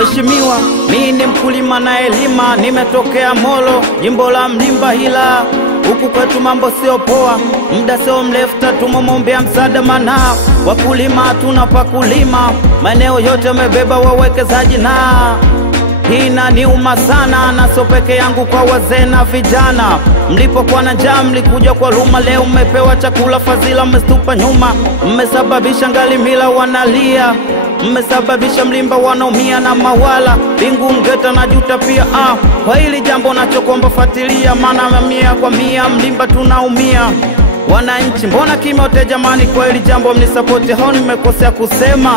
Mheshimiwa, mimi ni mkulima na elima, nimetokea Molo, jimbo la Mlimba hila. Huku kwetu mambo sio poa, muda sio mrefu tumomwombea msaada mana wakulima hatuna pa kulima, maeneo yote wamebeba wawekezaji na hii inaniuma sana, na sio peke yangu, kwa wazee na vijana. Mlipokuwa na njaa mlikuja kwa luma, leo mmepewa chakula fadhila, mmestupa nyuma, mmesababisha Ngalimila wanalia, mmesababisha Mlimba wanaumia na Mawala, Bingu, Mgeta na Juta pia. Kwa hili jambo nachokuomba fuatilia, maana mamia kwa mia Mlimba tunaumia. Wananchi mbona kimya wote jamani, kwa hili jambo mnisapoti, hao nimekosea kusema.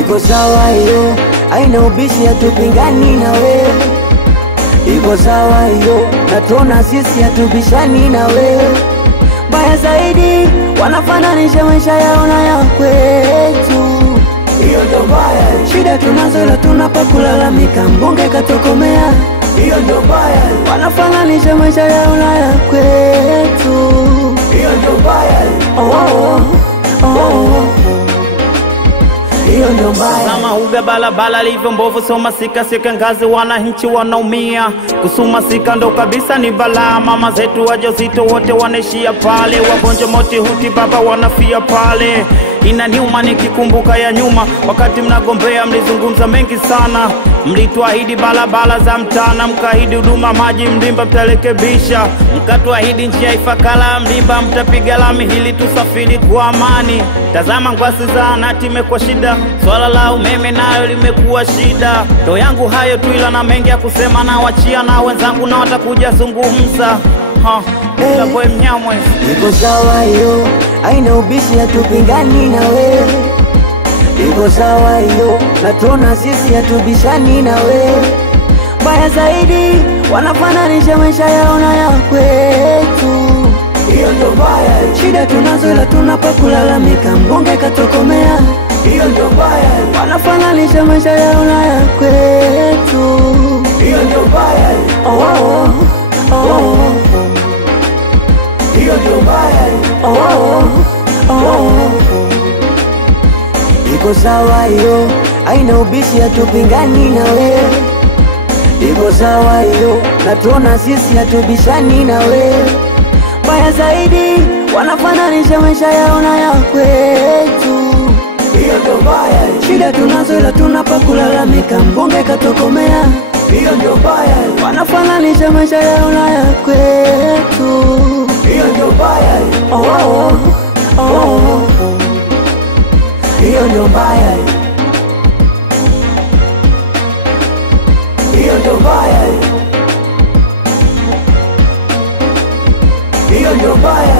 Iko sawa hiyo, haina ubishi, hatupingani na wewe. Iko sawa hiyo, na tuona sisi hatubishani na wewe. Baya zaidi wanafananisha maisha yao na ya kwetu, hiyo ndo baya. Shida tunazo ila tunapa kulalamika, mbunge katokomea, hiyo ndo baya. Wanafananisha maisha yao na ya kwetu, hiyo ndo baya. Hiyo ndo mbaya. Sama uga balabala livyo mbovu, soma sika ngazi, wananchi wanaumia. Kusuma sika ndo kabisa ni balaa, mama zetu wajawazito wote wanaishia pale, wagonjwa moti huti baba wanafia pale. Inaniuma nikikumbuka ya nyuma, wakati mnagombea mlizungumza mengi sana. Mlituahidi balabala za mtana, mkaahidi huduma maji Mlimba mtarekebisha, mkatuahidi njia Ifakala Mlimba mtapiga lami hili tusafiri kwa amani. Tazama Ngwasi zahanati imekuwa shida, swala la umeme nayo limekuwa shida. Ndo yangu hayo tu, ila na mengi ya kusema, na wachia na wenzangu na watakuja zungumza. La boy Mnyamwe. Iko sawa hiyo, haina ubishi, hatupingani na wewe. Iko sawa hiyo, na tuona sisi hatubishani na wewe. Baya zaidi wanafananisha maisha yao na ya kwetu, hiyo ndo baya. Shida tunazo ila tunapa kulalamika, mbunge katokomea, hiyo ndo baya. Wanafananisha maisha yao na ya kwetu, hiyo ndo baya. Hiyo ndo baya. Iko sawa hiyo, haina ubishi, hatupingani na wewe. Iko sawa hiyo, na tuona sisi hatubishani na wewe. Baya zaidi wanafananisha maisha yao na ya kwetu, hiyo ndo baya. Shida tunazo ila tunapa kulalamika, mbunge katokomea, hiyo ndo baya. Wanafananisha maisha yao na ya kwetu, hiyo ndo baya. Hiyo ndo baya. Hiyo ndo baya. Hiyo ndo baya.